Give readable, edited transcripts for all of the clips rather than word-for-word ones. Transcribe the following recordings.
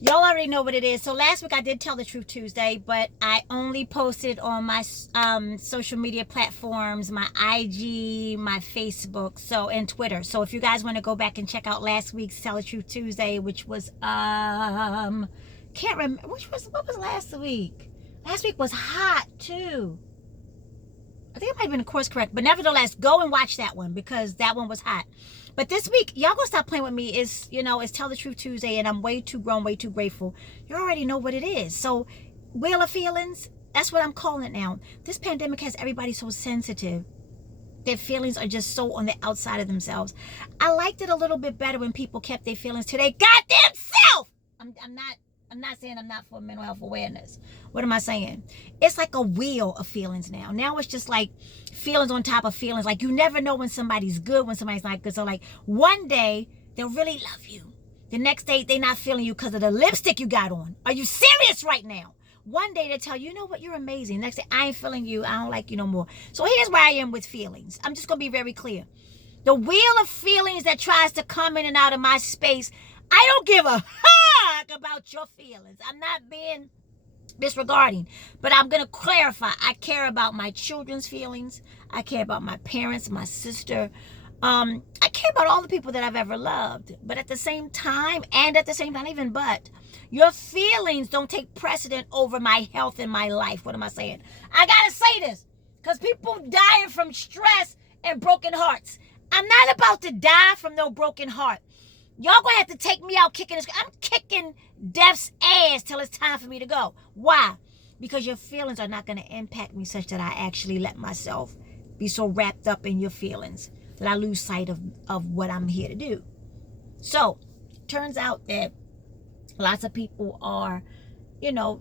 Y'all already know what it is. So last week I did Tell the Truth Tuesday, but I only posted on my social media platforms, my IG, my Facebook, and Twitter. So if you guys want to go back and check out last week's Tell the Truth Tuesday, which was can't remember what was last week. Last week was hot too. I think it might have been a course correct, but nevertheless, go and watch that one because that one was hot. But this week, y'all gonna stop playing with me. It's Tell the Truth Tuesday, and I'm way too grown, way too grateful. You already know what it is. So, Wheel of Feelings, that's what I'm calling it now. This pandemic has everybody so sensitive. Their feelings are just so on the outside of themselves. I liked it a little bit better when people kept their feelings to their goddamn self. I'm not saying I'm not for mental health awareness. What am I saying? It's like a wheel of feelings now. Now it's just like feelings on top of feelings. Like you never know when somebody's good, when somebody's not good. So like one day they'll really love you. The next day they're not feeling you because of the lipstick you got on. Are you serious right now? One day they tell you, you know what, you're amazing. Next day, I ain't feeling you. I don't like you no more. So here's where I am with feelings. I'm just going to be very clear. The wheel of feelings that tries to come in and out of my space, I don't give a fuck about your feelings. I'm not being disregarding, but I'm going to clarify. I care about my children's feelings. I care about my parents, my sister. I care about all the people that I've ever loved. But at the same time, your feelings don't take precedent over my health and my life. What am I saying? I got to say this because people dying from stress and broken hearts. I'm not about to die from no broken heart. Y'all gonna have to take me out kicking this. I'm kicking death's ass till it's time for me to go. Why? Because your feelings are not gonna impact me such that I actually let myself be so wrapped up in your feelings that I lose sight of what I'm here to do. So, turns out that lots of people are,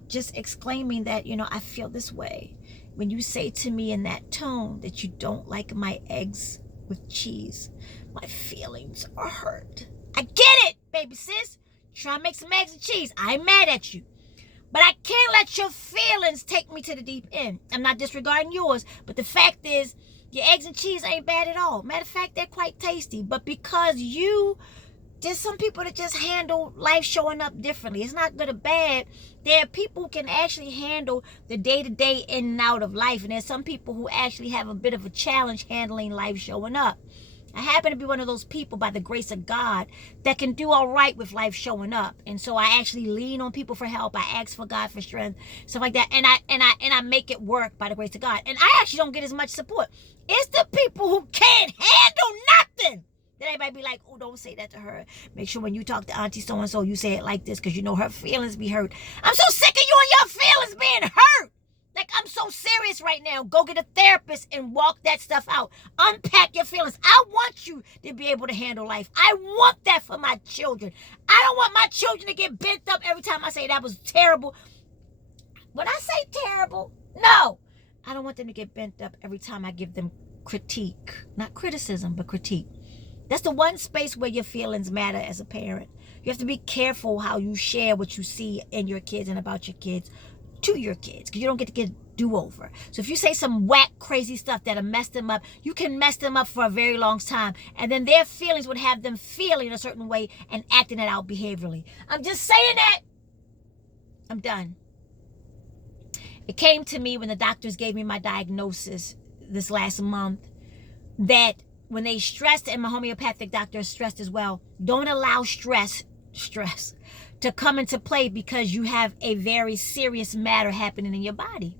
just exclaiming that, I feel this way. When you say to me in that tone that you don't like my eggs with cheese, my feelings are hurt. I get it, baby sis. Try to make some eggs and cheese. I ain't mad at you. But I can't let your feelings take me to the deep end. I'm not disregarding yours, but the fact is, your eggs and cheese ain't bad at all. Matter of fact, they're quite tasty. But because there's some people that just handle life showing up differently. It's not good or bad. There are people who can actually handle the day-to-day in and out of life. And there's some people who actually have a bit of a challenge handling life showing up. I happen to be one of those people, by the grace of God, that can do all right with life showing up. And so I actually lean on people for help. I ask for God for strength, stuff like that. And I make it work by the grace of God. And I actually don't get as much support. It's the people who can't handle nothing. Then everybody be like, oh, don't say that to her. Make sure when you talk to Auntie so-and-so, you say it like this because you know her feelings be hurt. I'm so sick of you and your feelings being hurt. Like, I'm so serious right now. Go get a therapist and walk that stuff out. Unpack your feelings. I want you to be able to handle life. I want that for my children. I don't want my children to get bent up every time I say that was terrible. When I say terrible, no. I don't want them to get bent up every time I give them critique. Not criticism, but critique. That's the one space where your feelings matter as a parent. You have to be careful how you share what you see in your kids and about your kids to your kids, because you don't get to get a do-over. So if you say some whack, crazy stuff that'll mess them up, you can mess them up for a very long time, and then their feelings would have them feeling a certain way and acting it out behaviorally. I'm just saying that. I'm done. It came to me when the doctors gave me my diagnosis this last month that when they stressed, and my homeopathic doctor stressed as well, don't allow stress to come into play because you have a very serious matter happening in your body,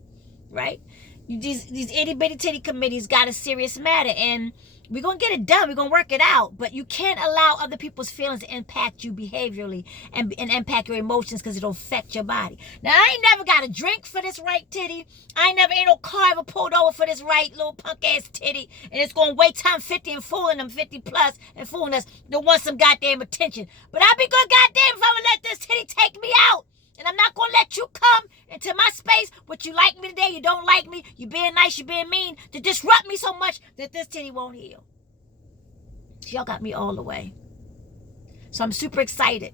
right? These itty bitty titty committees got a serious matter, and we're gonna get it done. We're gonna work it out, but you can't allow other people's feelings to impact you behaviorally and impact your emotions, because it'll affect your body. Now, I ain't never got a drink for this right titty. Ain't no car ever pulled over for this right little punk ass titty, and it's gonna wait time 50 and fooling them 50 plus and fooling us to want some goddamn attention. But I'll be good goddamn if I'm gonna let this titty take me out. And I'm not going to let you come into my space, what you like me today, you don't like me, you being nice, you being mean, to disrupt me so much that this titty won't heal. Y'all got me all the way. So I'm super excited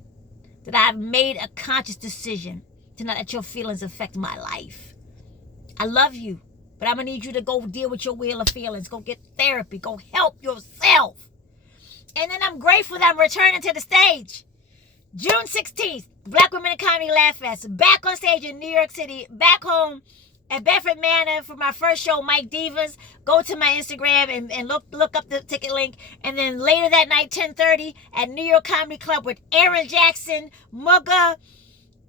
that I've made a conscious decision to not let your feelings affect my life. I love you, but I'm going to need you to go deal with your wheel of feelings. Go get therapy. Go help yourself. And then I'm grateful that I'm returning to the stage. June 16th. Black Women in Comedy Laugh Fest. Back on stage in New York City. Back home at Bedford Manor for my first show, Mike Divas. Go to my Instagram and look up the ticket link. And then later that night, 10:30 at New York Comedy Club with Aaron Jackson, Mugga,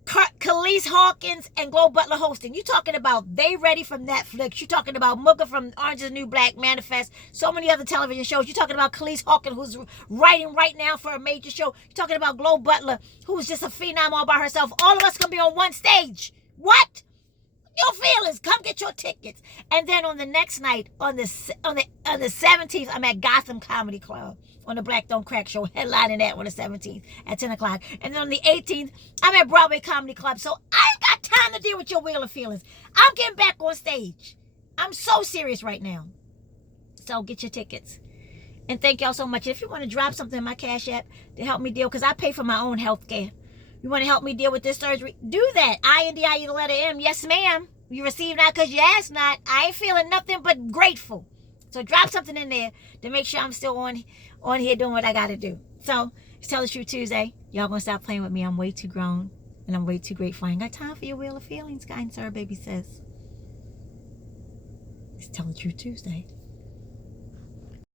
Khalees Hawkins, and Glow Butler hosting. You talking about They Ready from Netflix. You talking about Mugga from Orange is the New Black, Manifest. So many other television shows. You talking about Khalees Hawkins, who's writing right now for a major show. You talking about Glow Butler, who's just a phenom all by herself. All of us gonna be on one stage. What? Your feelings. Come get your tickets. And then on the next night, on the 17th, I'm at Gotham Comedy Club on the Black Don't Crack show, headlining that on the 17th at 10 o'clock. And then on the 18th, I'm at Broadway Comedy Club. So I ain't got time to deal with your wheel of feelings. I'm getting back on stage. I'm so serious right now. So get your tickets. And thank y'all so much. If you want to drop something in my Cash App to help me deal, because I pay for my own health care. You want to help me deal with this surgery? Do that. INDIE, the letter M. Yes, ma'am. You receive not because you ask not. I ain't feeling nothing but grateful. So drop something in there to make sure I'm still on here doing what I got to do. So it's Tell the Truth Tuesday. Y'all gonna stop playing with me. I'm way too grown and I'm way too grateful. I ain't got time for your wheel of feelings, kind sir, baby says. It's Tell the Truth Tuesday.